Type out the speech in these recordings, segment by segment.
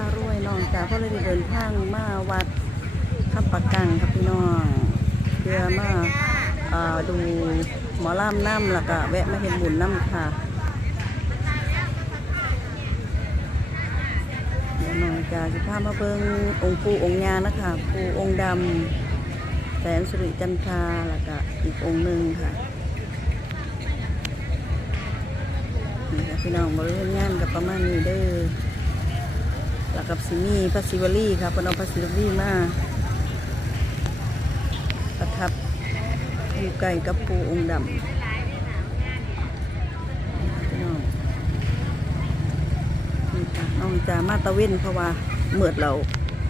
ารวยน้องจ๋าก็เลยเดินทางมาวัดขับปะกังครับพี่น้องเพื่อมาอดูหมอลำน้ำแล้วก็แวะมาเห็นบุญน้ำค่ะน้องจ๋าสิพามาเบิ่งองค์ปู่องค์ยานะคะปู่องค์ดำแสนสุริจันทราแล้วก็อีกองค์หนึ่งค่ะนี่ค่ะพี่น้องบริเวณงานกับประมาณนี้เด้อ แล้วกับซิมีพระศิวลีครับเป็นเอาพระศิวลีมาประทับอยู่ใกล้กับปูองค์ดำน้องนี่ค่ะน้องจามาตะเว้นเพราะว่าเมื่อเรา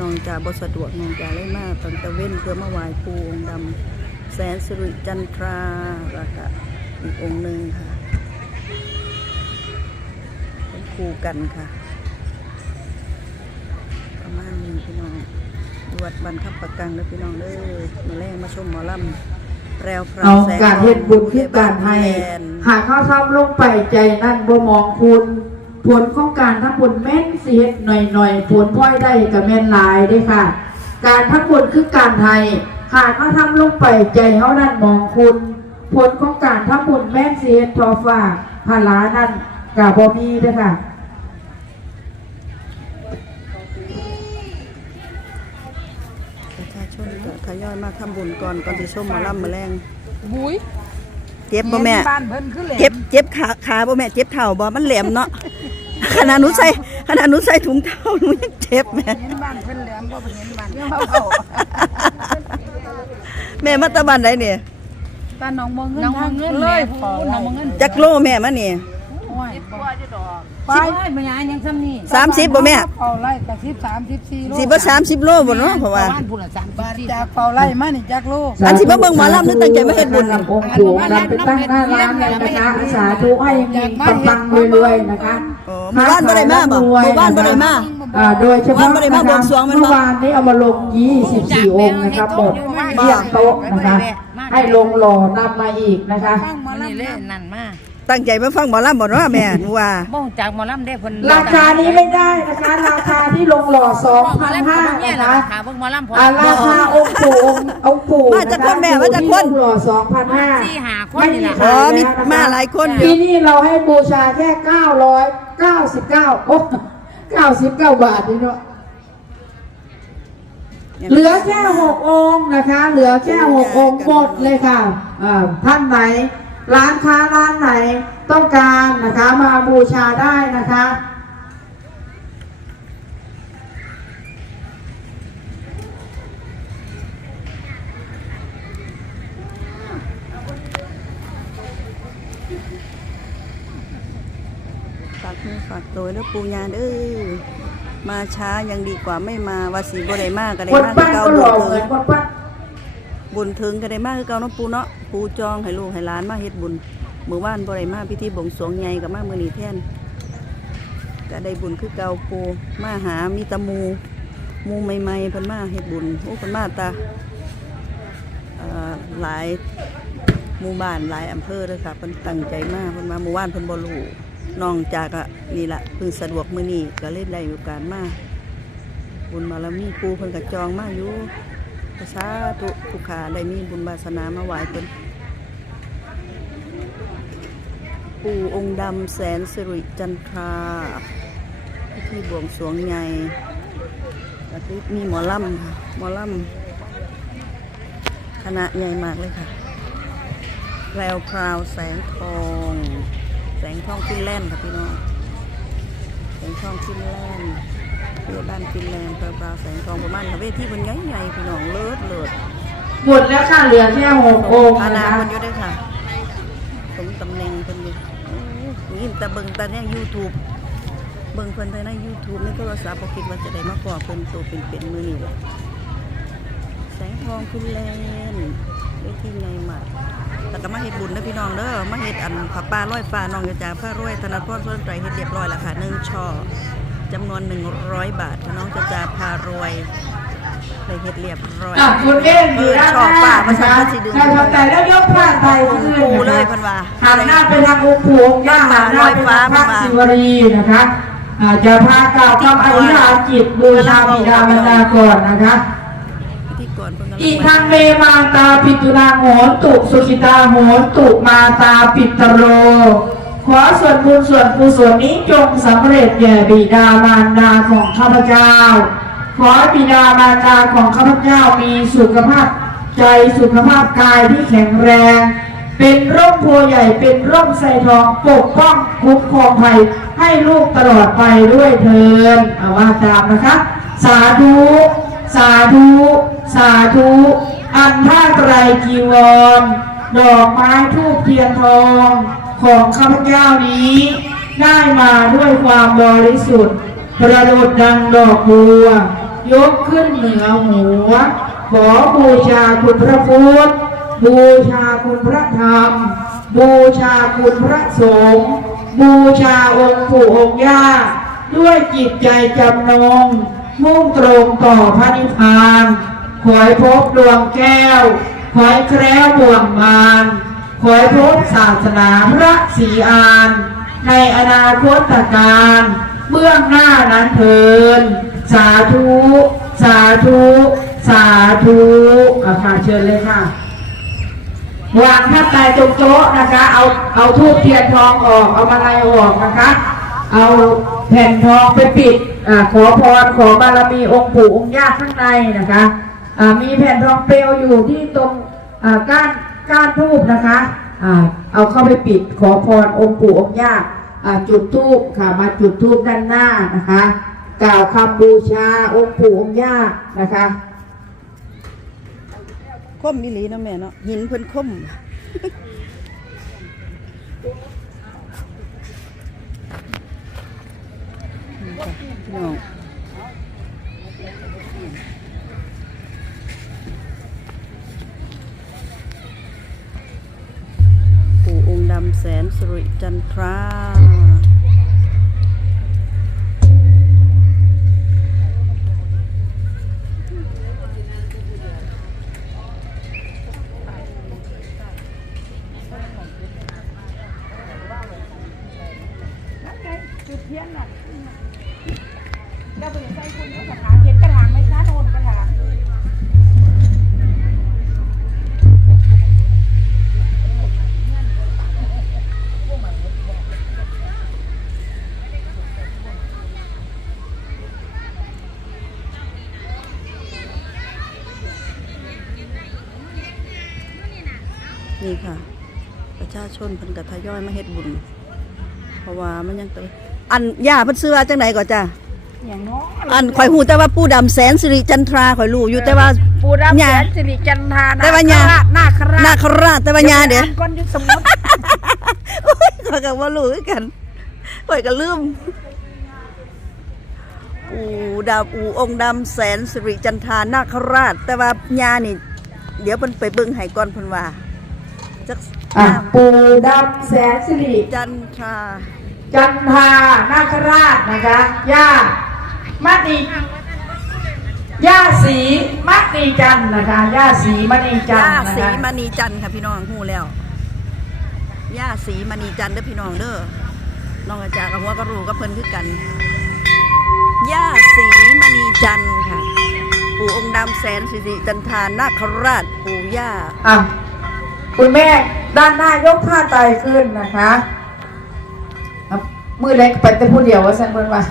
น้องจาบสะดวกน้องจาเลยมาตอนตะเว้นเพื่อมาไหว้ปูองค์ดำแสนสุริจันทราแล้วก็อีกองค์หนึ่งค่ะเป็นคู่กันค่ะ ประมาณนี้พี่น้องอยู่วัดบันทับประกังแล้วพี่น้องเด้อมาแรงมาชมหมอลำแปรวพราเอาวแสงการเฮ็ดบุญคือการให้แทนหากเข้าทำลงไปใจนั่นบ่มองคุณผลของการทำบุญแม่นสิเฮ็ดหน่อยๆผลพลอยได้กับแม่นหลายเด้อค่ะ การทำบุญคือการให้หากเข้าทำลงไปใจเฮานั่นมองคุณ ผลของการทำบุญแม่นสิเฮ็ดทอฟ้าภาลานั่นก็บ่มีเด้อค่ะประ อยมาทำบุญก่อนก่อนที่ชมหมอลำมาแรงบุ้ยเจ็บบ่แม่ บ้านเพิ่นขึ้นเลยเจ็บเจ็บขาขาบ่แม่เจ็บเท้าบ่มันแหลมเนาะขนาดหนูใส่ขนาดหนูใส่ถุงเท้าหนูยังเจ็บแม่เห็นบ้านเพิ่นแหลมบ่เห็นบ้านเขาเขาแม่มาตะบันไดเนี่ยบ้านหนองบ่เงินทางเลยพูนหนองบ่เงินจักโลแม่มาเนี่ยโอ้ยบ่จะดอกไปบ่ยายยังซ้ำนี่สามสิบบ่แม่เฝ้าไร่ก็10 34โลสิบ่สามสิบโลบ่เนาะเพราะว่า บ้านพุ่นละ30จากเฝ้าไร่มานี่จักโลอันที่มาเบิ่งหมอลำนึกตั้งใจมาเฮ็ดบุญนี่องค์ปู่นำไปตั้งหน้าร้านเลยนะคะสาธุให้มีปังๆรวยๆนะคะอ๋อหมู่บ้านบ่ได้มาบ่หมู่บ้านบ่ได้มา อ่าโดยเฉพาะวันบ่ได้มาบวงสรวงมันบ่ เมื่อวานนี้เอามาลง 24 องค์นะครับหมดเรียงโต๊ะนะคะ ให้ลงหล่อนำมาอีกนะคะฟังหมอมันนี่ลำเล่นนั่นมา ตั้งใจมาฟังหมอลำบ่เนาะแม่หนูว่าบ่งจากหมอลำได้เพิ่นราคานี้ไม่ได้นะคะราคาที่ลงหล่อ2,500เนี่ยนะราคะคาเบิ่งหมอลำพออ่าราคาองค์ปู่องค์องค์ปู่มาจากคนแม่มาจากคน ที่ลงหล่อ2,500สี่หาคนนี่ล่ะอ๋อมีมาหลายคนอยู่ ที่นี่เราให้บูชาแค่ 999 โอ้ 99 บาทนี่เนาะ เหลือแค่หกองค์นะคะ เหลือแค่หกองค์หมดเลยค่ะอ่าท่านไหน ร้านค้าร้านไหนต้องการนะคะมาบูชาได้นะคะฝากมือฝากตัวแล้วปูยาเด้อมาช้ายังดีกว่าไม่มาว่าสีบ่ได้มากก็ได้คนมากปั้นเก่าก็หบุล่อญเหมืถึองนคนปั้น บุญถึงก็ได้มากคือเก่าเนาะปูเนาะปูจองให้ลูกให้หลานมาเฮ็ดบุญมื้อวานบ่ได้มาพิธีบวงสรวงใหญ่ก็มามื้อนี้แทนก็ได้บุญคือเก่าปูมาหามีตะมูมูใหม่ๆเพิ่นมาเฮ็ดบุญโอ้เพิ่นมาตาเอ่อหลายหมู่บ้านหลายอำเภอเด้อค่ะเพิ่นตั้งใจมาเพิ่นมาหมู่บ้านเพิ่นบ่รู้น้องจากอะนี่ละเพิ่งสะดวกมื้อนี้ก็เลยได้โอกาสมาบุญบารมีปูเพิ่นก็จองมาอยู่ สาธุทุกขาได้มีบุญวาสนามาไหว้เพิ่นปู่องค์ดำแสนสิริจันทราพิธีบวงสรวงใหญ่แล้วมีหมอลำค่ะหมอลำคณะใหญ่มากเลยค่ะแพรวพราวแสงทอง แสงทองฟินแล่นค่ะพี่น้องแสงทองฟินแล่น พื่อบ้านฟินแลนด์แพรวพราวแสงทองประมาณค่ะเวทีมันใหญ่ใหญ่ๆพี่น้องเลิศเลิศหมดแล้วค่ะเหลือแค่หกองค์อานะณาคะคนอยู่ด้วยค่ะสมตำแหน่งคนอยู่โอ้ยนี่แต่เบิ่งแต่เนี่ยยูทูบเบิ่งเพิ่นแต่ในยูทูบในโทรศัพท์บ่คิดว่าจะได้มาพอเพิ่นตัวเป็นๆมื้อนี้แหละแสงทองฟินแลนด์เวทีใหญ่มากแต่ก็มาเฮ็ดบุญนะพี่น้องเด้อมาเฮ็ดอันผักปลาร้อยฟ้าน้องจะจ่าผ้ารวยธนพรส้นไตรเฮ็ดเรียบร้อยแล้วค่ะหนึ่งช่อ จำนวน 100 บาทน้องจะจ่าพารวยไปเฮ็ดเรียบร้อยอะคุณเล่นอยู่ด้านหช่อน้าฟ้ามานะสั่คะนก็สิดึงใครทำใจแล้วยกผ้าไทยขึ้นปูเลยนะเพิ่นว่าคะหันหน้าไปทางองค์ปู่องค์ย่าหันหน้าไปทางพระศิวรีนะคะอาจจะพากล่าวคำอธิษฐานจิตบูชาบิดามารดาก่อนนะคะพิธีกรเพิ่นกำลังอิทังเมมาตาปิตุนาโหนตุสุขิตาโหนตุมาตาปิตโร ขอส่วนบุญส่วนกุศลนี้จงสำเร็จแก่บิดามารดาของข้าพเจ้า ขอบิดามารดาของข้าพเจ้ามีสุขภาพใจสุขภาพกายที่แข็งแรง เป็นร่มโพใหญ่เป็นร่มไทรทองปกป้องคุ้มครองภัยให้ลูกตลอดไปด้วยเถินเอาว่าตามนะคะ สาธุ สาธุ สาธุ อันท่าไตรจีวร ดอกไม้ทูบเทียนทอง ของข้าพเจ้านี้ ได้มาด้วยความบริสุทธิ์ ประดุดดังดอกบัว ยกขึ้นเหนือหัว ขอบูชาคุณพระพุทธ บูชาคุณพระธรรม บูชาคุณพระสงฆ์ บูชาองค์ปู่องค์ย่า ด้วยจิตใจจำนง มุ่งตรงต่อพระนิพพาน ขอให้พบดวงแก้ว ขอให้แคล้วบ่วงมาร ขอให้พบศาสนาพระศรีอาน ในอนาคตการเบื้องหน้านั้นเถิน สาธุ สาธุ สาธุอะค่ะเชิญเลยค่ะวางท่าตายตรงโต๊ะนะคะ เอาเอาทูบเทียนทองออก เอามาลัยออกนะคะ เอาแผ่นทองไปปิดอขอพรขอบารมีองค์ปู่องค์ย่าข้างในนะคะมีแผ่นทองเปลวอยู่ที่ตรงก้าน ก้านทูบนะคะอ่าเอาเข้าไปปิดขอพรองค์ปู่องค์ย่าอ่าจุดทูบค่ะมาจุดทูบด้านหน้านะคะ กล่าวคำบูชาองค์ปู่องค์ย่านะคะคมนิลีเนาะแม่เนาะหินเพิ่นคม ริจันทรา ชาชนเพิ่นก็ทยอยมาเฮ็ดบุญ เพราะว่ามันยังตะอันย่าเพิ่นซื้อว่าจังไหนก่อนจ้ะอย่างน้องอันข่อยหูแต่ว่าปู่ดำแสนสิริจันทราข่อยรู้อยู่แต่ว่า ปูดำแสย่านสิริจันทาแต่ว่าย่าหน้าคราชนาคราชแต่ว่าย่าเด้ก้อนยุทธสมุทร โอ้ยข่อยก็บ่รู้คือกันข่อยก็ลืมปู่ดำปู่องค์ดำแสนสิริจันทานาคราช แต่ว่าย่านี่ เดี๋ยวเพิ่นไปเบิ่งให้ก่อนเพิ่นว่า จักอะปูดำแสนสิริจันทราจันทานาคราชนะคะย่ามัณีย่าสีมัณีจันทร์นะคะย่าสีมณีจันทย่าร์นะสีคะมณีจันทร์ค่ะพี่น้องฮู้แล้วย่าสีมณีจันทร์เด้อพี่น้องเด้อน้องอาจารย์กับหัวก็รู้กับเพิ่นคือกันย่าสีมณีจันทร์ค่ะ ปู่องค์ดำแสนสิริจันทานาคราชปู่ย่า อะ คุณแม่ด้านหน้ายกผ้าไตขึ้นนะคะมือเล็กไปแต่ผู้เดียวว่าสันบนว่า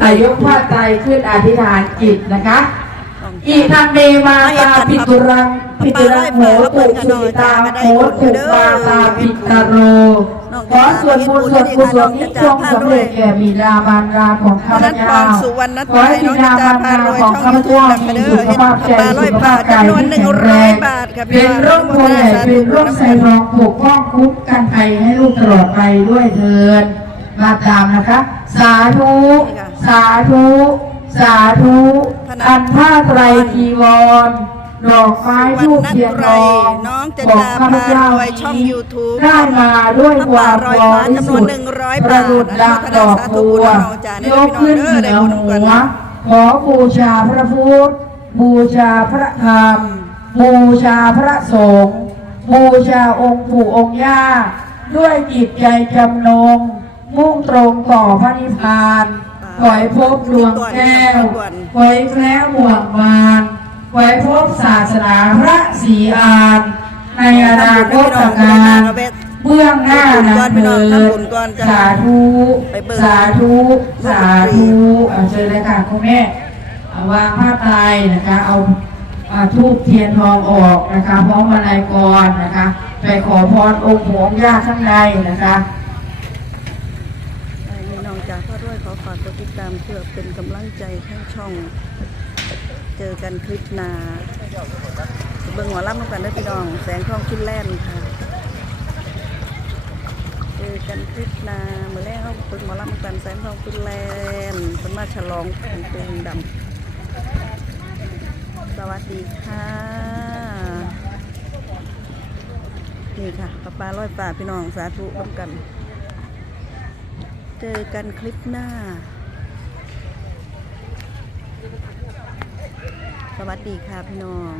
อ่ยกผ้าไตขึ้นอธิษฐานจิตนะคะอีทังเมมาตาปิตุรังปิตุรังโหตุสุตาโหตุมาตาปิตโร ขอส่วนบุญส่วนกุศลนี้จงสำเร็จแก่บิดามารดาของข้าพเจ้าขอให้บิดามารดาของข้าพเจ้ามีสุขภาพใจสุขภาพกายที่แข็งแรงเป็นร่มโพใหญ่เป็นร่มไทรทองปกป้องคุ้มกันภัยให้ลูกตลอดไปด้วยเถิดมาตามนะคะ สาธุ สาธุ สาธุอันท่าไตรจีวร ดอกไม้ทูบเทียนทองน้องจันของดาข้าพเจ้าพารวยช่องนี้ YouTube ได้มาด้วยความริสุทธิ์จำนวน100ประดุดดังดอกบัวยกขึ้นเหนือหัวขอบูชาพระพุทธบูชาพระธรรม บูชาพระสงฆ์บูชาองค์ปู่องค์ย่า ด้วยจิตใจจำนง มุ่งตรงต่อพระนิพพานขอให้พบดวงแก้วขอให้แคล้วห่วงมาร ขอให้พบศาสนาพระศรีอานในอนาคตการเบื้องหน้านะเถิดสาธุสาธุสาธุเอาเชิญเลยค่ะคุณแม่วางผ้าไตรนะคะเอาทูบเทียนทองออกนะคะพร้อมมาลัยกรนะคะ ไปขอพรองค์หลวงย่าข้างในนะคะน้องจากพ่อด้วยขอฝากกดติดตามเพื่อเป็นกำลังใจให้ช่อง เจอกันคลิปหนาเบิ่งหัวล่ำน้ำกันด้อพี่น้อง แสงทองชุนแล่นค่ะ เจอกันคลิปหนาเมื่อแรกเขาเบิ่งหมอล่ำน้ำกันแสงทองชุนแล่นเป็นมาฉลองของตูงดำสวัสดีค่ะ นี่ค่ะปลาปลาร้อยป่าพี่น้องสาธุร่วมกัน เจอกันคลิปหน้า สวัสดีค่ะพี่น้อง